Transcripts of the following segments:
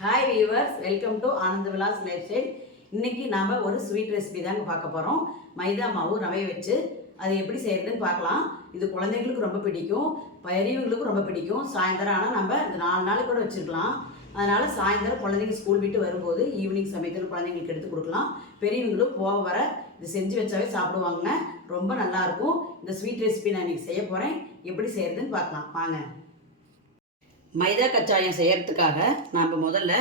Hi viewers welcome to Ananda Vilas life style இன்றைக்கி நாம் ஒரு ஸ்வீட் ரெசிபி தாங்க பார்க்க போகிறோம் மைதா மாவு ரவை வச்சு அது எப்படி செய்யறதுன்னு பார்க்கலாம். இது குழந்தைங்களுக்கு ரொம்ப பிடிக்கும். பெரியவங்களுக்கும் ரொம்ப பிடிக்கும். சாயந்தரம் ஆனால் நம்ம இந்த நாலு நாள் கூட வச்சுருக்கலாம். அதனால் சாயந்தரம் குழந்தைங்க ஸ்கூல் விட்டு வரும்போது ஈவினிங் சமயத்தில் குழந்தைங்களுக்கு எடுத்து கொடுக்கலாம். பெரியவங்களும் போக வர இது செஞ்சு வச்சாவே சாப்பிடுவாங்க ரொம்ப நல்லாயிருக்கும் இந்த ஸ்வீட் ரெசிபி நான் இன்றைக்கி செய்ய போகிறேன் எப்படி செய்யறதுன்னு பார்க்கலாம். வாங்க. மைதா கச்சாயம் செய்கிறதுக்காக நாம் முதல்ல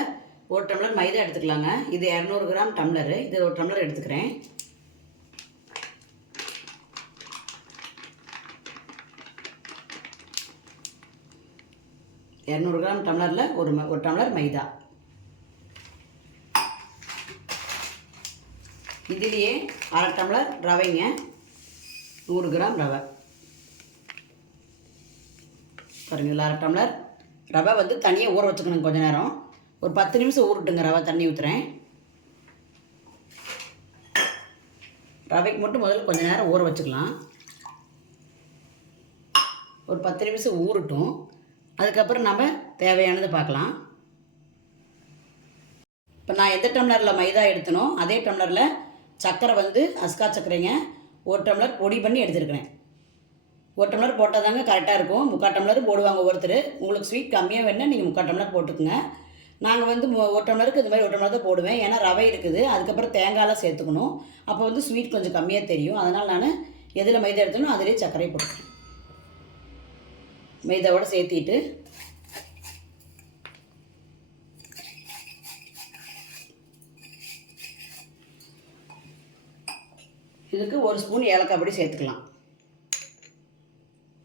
ஒரு டம்ளர் மைதா எடுத்துக்கலாங்க. இது இரநூறு கிராம் டம்ளரு. இது ஒரு டம்ளர் எடுத்துக்கிறேன். இரநூறு கிராம் டம்ளரில் ஒரு ஒரு டம்ளர் மைதா. இதுலேயே அரை டம்ளர் ரவைங்க. நூறு கிராம் ரவை. பாருங்கள் அரை டம்ளர் ரவை வந்து தனியாக ஊற வச்சுக்கணும் கொஞ்ச நேரம். ஒரு பத்து நிமிஷம் ஊறட்டுங்க ரவை தண்ணி ஊற்றுறேன் ரவைக்கு மட்டும் முதல்ல கொஞ்ச நேரம் ஊற வச்சுக்கலாம். ஒரு பத்து நிமிஷம் ஊறட்டும். அதுக்கப்புறம் நம்ம தேவையானதை பார்க்கலாம். இப்போ நான் எந்த டம்ளரில் மைதா எடுத்தனோ அதே டம்ளரில் சர்க்கரை வந்து அஸ்கா சர்க்கரைங்க ஒரு டம்ளர் பொடி பண்ணி எடுத்துருக்கிறேன். ஒரு டம்ளர் போட்டால் தாங்க கரெக்டாக இருக்கும். முக்கால் டம்ளர் போடுவாங்க ஒருத்தர் உங்களுக்கு ஸ்வீட் கம்மியாக வேணால் நீங்கள் முக்கால் டம்ளர் போட்டுக்குங்க. நாங்கள் வந்து மு- ஒரு டம்ளருக்கு இந்த மாதிரி ஒரு டம்ளர் தான் போடுவேன். ஏன்னா ரவை இருக்குது. அதுக்கப்புறம் தேங்காயெலாம் சேர்த்துக்கணும். அப்போ வந்து ஸ்வீட் கொஞ்சம் கம்மியாக தெரியும். அதனால் நான் எதில் மைதா எடுத்தனோ அதிலே சர்க்கரை போட்டுக்கிறேன். மைதாவோட சேர்த்திட்டு. இதுக்கு ஒரு ஸ்பூன் ஏலக்காய் பொடி சேர்த்துக்கலாம்.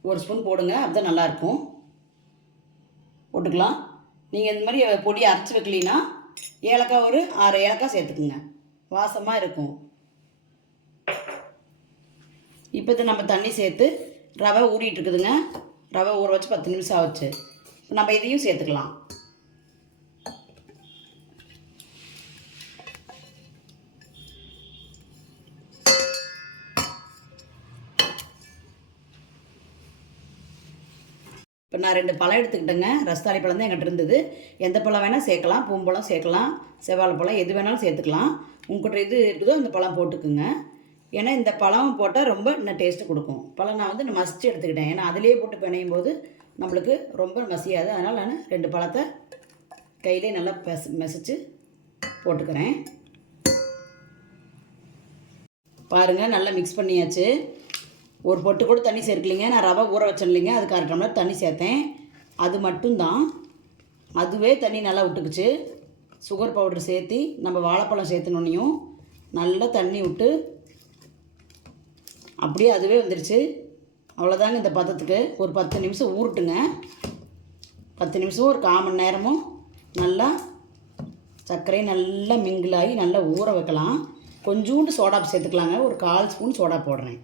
ஒரு ஸ்பூன் போடுங்க அதுதான் நல்லாயிருக்கும். போட்டுக்கலாம். நீங்கள் இந்த மாதிரி பொடி அரைச்சி வைக்கலினா ஏலக்காய் ஒரு ஆறு ஏலக்காய் சேர்த்துக்குங்க. வாசமாக இருக்கும். இப்போ இது நம்ம தண்ணி சேர்த்து ரவை ஊறிட்டுருக்குதுங்க ரவை ஊற வச்சு பத்து நிமிஷம் ஆச்சு. நம்ம இதையும் சேர்த்துக்கலாம். இப்போ நான் ரெண்டு பழம் எடுத்துக்கிட்டேங்க. ரஸ்தாளி பழம் தான் என்கிட்ட இருந்தது. எந்த பழம் வேணால் சேர்க்கலாம். பூம்பழம் சேர்க்கலாம். செவ்வாழை பழம் எது வேணாலும் சேர்த்துக்கலாம். உங்கள்கிட்ட எது இருக்குதோ அந்த பழம் போட்டுக்குங்க. ஏன்னா இந்த பழம் போட்டால் ரொம்ப இன்னும் டேஸ்ட்டு கொடுக்கும். பழம் நான் வந்து மசிச்சு எடுத்துக்கிட்டேன். ஏன்னா அதிலே போட்டு பிணையும் போது நம்மளுக்கு ரொம்ப மசியாது. அதனால் நான் ரெண்டு பழத்தை கையிலே நல்லா பெச மசிச்சு போட்டுக்கிறேன். பாருங்கள் நல்லா மிக்ஸ் பண்ணியாச்சு. ஒரு பொட்டு கூட தண்ணி சேர்க்கலிங்க. நான் ரவை ஊற வச்சேன் இல்லைங்க அதுக்கு அரை டம்ளர் தண்ணி சேர்த்தேன். அது மட்டும்தான். அதுவே தண்ணி நல்லா விட்டுக்குச்சு. சுகர் பவுடர் சேர்த்தி நம்ம வாழைப்பழம் சேர்த்துனோன்னையும் நல்லா தண்ணி விட்டு அப்படியே அதுவே வந்துருச்சு. அவ்வளோதாங்க இந்த பதத்துக்கு. ஒரு பத்து நிமிஷம் ஊருட்டுங்க பத்து நிமிஷம் ஒரு கால் மணி நேரமும் நல்லா சர்க்கரை நல்லா மிங்கிளாகி ஆகி நல்லா ஊற வைக்கலாம். கொஞ்சோண்டு சோடா சேர்த்துக்கலாங்க. ஒரு கால் ஸ்பூன் சோடா போடுறேன்.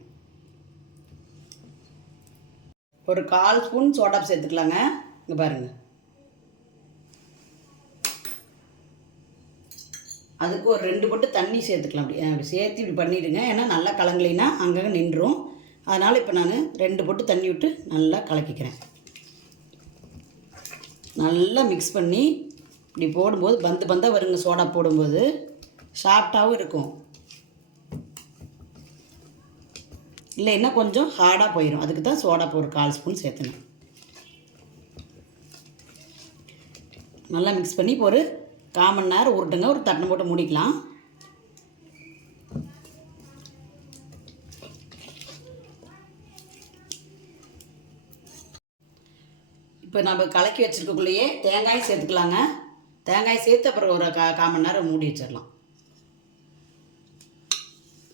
ஒரு கால் ஸ்பூன் சோடா சேர்த்துக்கலாங்க. இங்கே பாருங்கள் அதுக்கு ஒரு ரெண்டு பொட்டு தண்ணி சேர்த்துக்கலாம். அப்படி அப்படி சேர்த்து இப்படி பண்ணிவிடுங்க ஏன்னா நல்லா கலங்கலைன்னா அங்கங்கே நின்றும் அதனால் இப்போ நான் ரெண்டு பொட்டு தண்ணி விட்டு நல்லா கலக்கிக்கிறேன். நல்லா மிக்ஸ் பண்ணி இப்படி போடும்போது பந்து பந்தாக வருங்க சோடா போடும்போது. சாஃப்டாகவும் இருக்கும். இல்லைன்னா கொஞ்சம் ஹார்டாக போயிடும் அதுக்கு தான் சோடா ஒரு கால் ஸ்பூன் சேர்த்தணும் நல்லா மிக்ஸ் பண்ணி இப்போ ஒரு கால் நேரம் உருட்டுங்க. ஒரு தட்டனை போட்டு மூடிக்கலாம். இப்போ நம்ம கலக்கி வச்சுருக்கக்குள்ளேயே தேங்காய் சேர்த்துக்கலாங்க. தேங்காய் சேர்த்து அப்புறம் ஒரு கா கால் நேரம் மூடி வச்சிடலாம்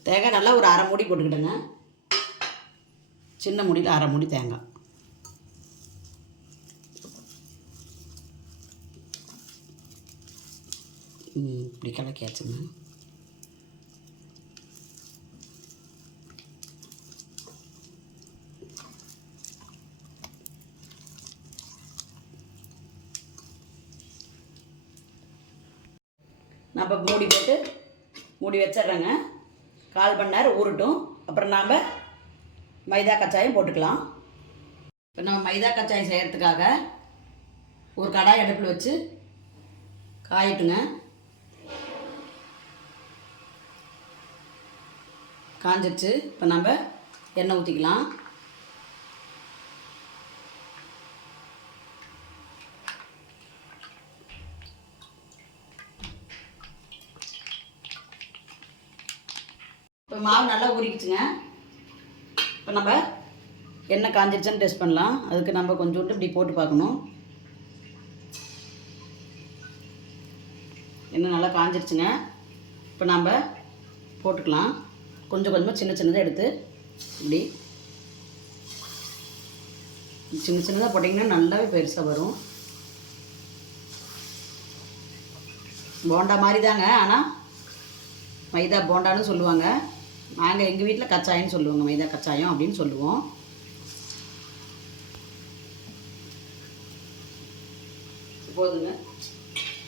தேங்காய் நல்லா ஒரு அரை மூடி போட்டுக்கிட்டேங்க சின்ன முடியில் அரை மூடி தேங்காய். ம், இப்படி கலக்கியாச்சுங்க. நான் இப்போ மூடி போட்டு மூடி வச்சிடுறேங்க. கால் மணி நேரம் ஊறட்டும். அப்புறம் நாம் மைதா கச்சாயம் போட்டுக்கலாம். இப்போ நம்ம மைதா கச்சாயம் செய்கிறதுக்காக ஒரு கடாய் அடுப்பில் வச்சு காயட்டுங்க. காஞ்சிடுச்சு இப்போ நம்ம எண்ணெய் ஊற்றிக்கலாம். இப்போ மாவு நல்லா ஊறிக்குச்சுங்க. இப்போ நம்ம எண்ணெய் காஞ்சிருச்சுன்னு டெஸ்ட் பண்ணலாம். அதுக்கு நம்ம கொஞ்சோண்டு இப்படி போட்டு பார்க்கணும். எண்ணெய் நல்லா காஞ்சிருச்சுங்க. இப்போ நம்ம போட்டுக்கலாம். கொஞ்சம் கொஞ்சமாக சின்ன சின்னதாக எடுத்து இப்படி சின்ன சின்னதாக போட்டிங்கன்னா நல்லாவே பெருசாக வரும். போண்டா மாதிரி தாங்க ஆனால் மைதா போண்டான்னு சொல்லுவாங்க. நாங்கள் எங்கள் வீட்டில் கச்சாயம்னு சொல்லுவோங்க மைதா கச்சாயம் அப்படின்னு சொல்லுவோம். போதுங்க.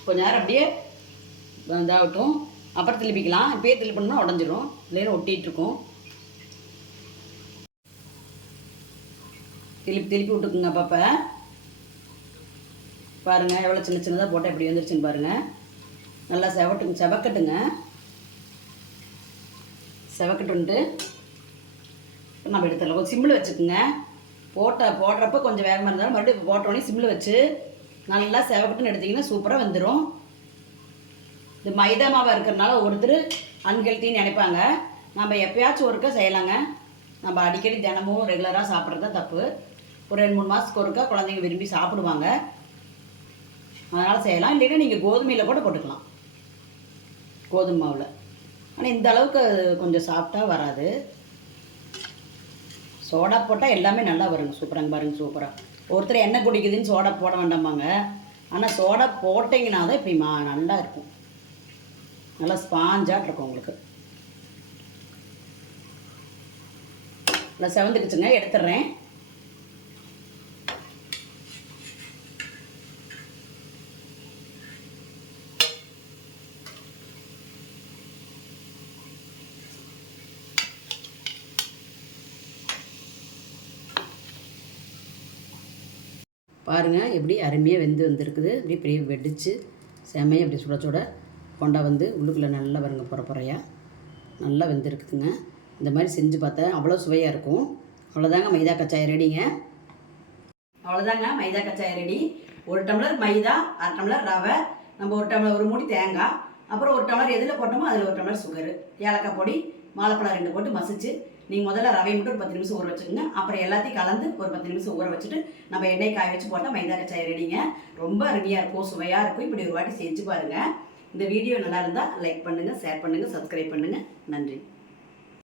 கொஞ்ச நேரம் அப்படியே இதாகட்டும். அப்புறம் திருப்பிக்கலாம். இப்போயே திருப்பினோம்னா உடஞ்சிரும். இல்லைன்னா ஒட்டிகிட்டு இருக்கும் திருப்பி திருப்பி விட்டுக்குங்க அப்பப்போ. பாருங்கள் எவ்வளோ சின்ன சின்னதாக போட்டால் எப்படி வந்துருச்சுன்னு பாருங்கள் நல்லா செவட்டுங்க செவக்கட்டுங்க. செவக்கட்டுன்ட்டு நம்ம எடுத்துடலாம். கொஞ்சம் சிம்மில் வச்சுக்கோங்க. போட்ட போடுறப்ப கொஞ்சம் வேகமாக இருந்தாலும் மறுபடியும் போட்டோடனே சிம்மில் வச்சு நல்லா செவக்கட்டுன்னு எடுத்திங்கன்னா சூப்பராக வந்துடும் இது மைதா மாவாக இருக்கிறனால ஒருத்தர் அன்ஹெல்த்தின்னு நினைப்பாங்க. நம்ம எப்பயாச்சும் ஒருக்கா செய்யலாங்க. நம்ம அடிக்கடி தினமும் ரெகுலராக சாப்பிட்றது தான் தப்பு. ஒரு ரெண்டு மூணு மாதத்துக்கு ஒருக்கா குழந்தைங்க விரும்பி சாப்பிடுவாங்க. அதனால் செய்யலாம். இல்லைன்னா நீங்கள் கோதுமையில் கூட போட்டுக்கலாம். கோதுமை மாவில். ஆனால் இந்த அளவுக்கு கொஞ்சம் சாஃப்டாக வராது. சோடா போட்டால் எல்லாமே நல்லா வருங்க. சூப்பராங்க பாருங்க சூப்பராக ஒருத்தர் எண்ணெய் குடிக்குதுன்னு சோடா போட வேண்டாமாங்க. ஆனால் சோடா போட்டிங்கன்னா தான் இப்படி மா நல்லா இருக்கும். நல்லா ஸ்பாஞ்சாக இருக்கும் உங்களுக்கு. நல்லா செவந்துக்குச்சுங்க எடுத்துடுறேன். பாருங்கள் எப்படி அருமையாக வெந்து வந்திருக்குது. இப்படி பெரிய வெடிச்சு செமையாக இப்படி சுட சுட கொண்டா வந்து உள்ளுக்குள்ளே நல்லா வருங்க புறப்புறையாக நல்லா வெந்திருக்குதுங்க. இந்த மாதிரி செஞ்சு பார்த்தேன் அவ்வளோ சுவையாக இருக்கும். அவ்வளோதாங்க மைதா கச்சாயம் ரெடிங்க அவ்வளோதாங்க மைதா கச்சாயம் ரெடி ஒரு டம்ளர் மைதா அரை டம்ளர் ரவை நம்ம ஒரு டம்ளர் ஒரு மூடி தேங்காய் அப்புறம் ஒரு டம்ளர் எதில் போட்டோமோ அதில் ஒரு டம்ளர் சுகரு ஏலக்காய் பொடி வாழைப்பழம் ரெண்டு போட்டு மசிச்சு நீங்கள் முதல்ல ரவை மட்டும் ஒரு பத்து நிமிஷம் ஊற வச்சுக்கோங்க. அப்புறம் எல்லாத்தையும் கலந்து ஒரு பத்து நிமிஷம் ஊற வச்சுட்டு நம்ம எண்ணெய் காய வச்சு போட்டால் மைதா கச்சாய் ரெடிங்க ரொம்ப அருமையாக இருக்கும் சுவையாக இருக்கும். இப்படி ஒரு வாட்டி செஞ்சு பாருங்கள் இந்த வீடியோ நல்லா இருந்தால் லைக் பண்ணுங்கள் ஷேர் பண்ணுங்கள் சப்ஸ்கிரைப் பண்ணுங்கள் நன்றி.